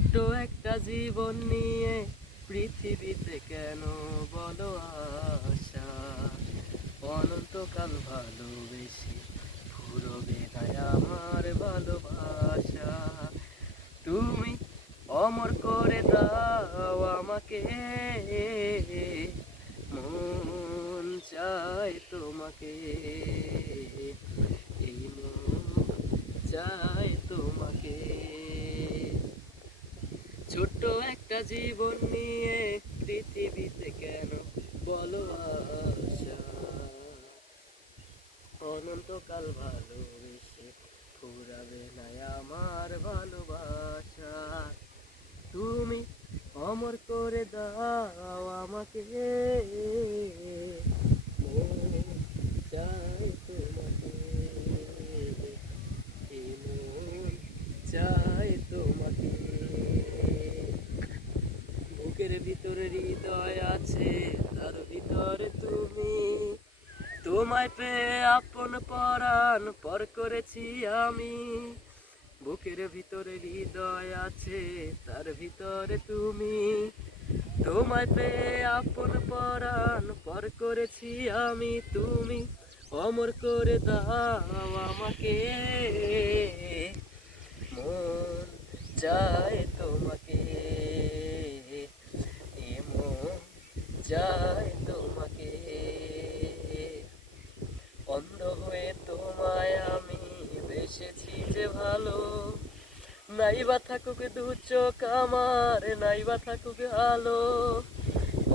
ছোট্ট একটা জীবন নিয়ে পৃথিবীতে কেন বলো আশা, অনন্তকাল ভালোবেসে ফুরবে না আমার ভালোবাসা। তুমি অমর করে দাও আমাকে, মন চায় তোমাকে, এই মন চায় তোমাকে। ছোট্ট একটা জীবন নিয়ে পৃথিবীতে কেন বলো আশা, অনন্তকাল ভালোবেসে ফুরাবে না আমার ভালোবাসা। তুমি অমর করে দাও আমাকে, মন চায় তোমাকে, এই মন চায় তোমাকে। বুকের ভিতরে হৃদয় আছে, তার ভিতরে তুমি, তোমায় পেয়ে আপন পরাণ পর করেছি আমি। বুকের ভিতরে হৃদয় আছে, তার ভিতরে তুমি, তোমায় পেয়ে আপন পরাণ পর করেছি আমি। তুমি অমর করে দাও আমাকে, মন চায় তোমাকে, এ মন চায় তোমাকে। অন্ধ হয়ে তোমায় আমি বেসেছি যে ভালো, নাইবা থাকুক দু চোখ আমার, নাইবা থাকুক আলো।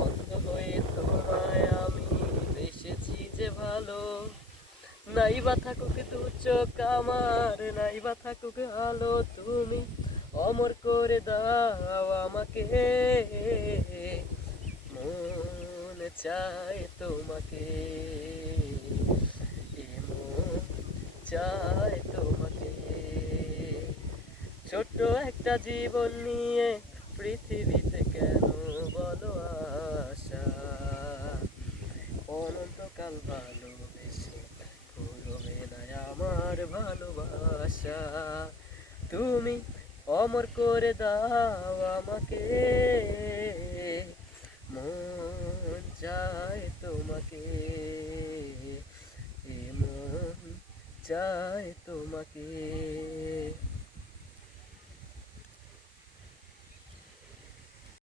অন্ধ হয়ে তোমায় আমি বেসেছি যে ভালো, নাইবা থাকুক দু চোখ আমার, নাইবা থাকুক আলো। তুমি অমর করে দাও আমাকে, মন চায় তোমাকে, এ মন চায় তোমাকে। ছোট্ট একটা জীবন নিয়ে পৃথিবীতে কেন বলো আশা, অনন্তকাল ভালোবেসে ফুরবে না আমার ভালোবাসা। তুমি অমর করে দাও আমাকে, মন চায় তোমাকে, এ মন চায় তোমাকে।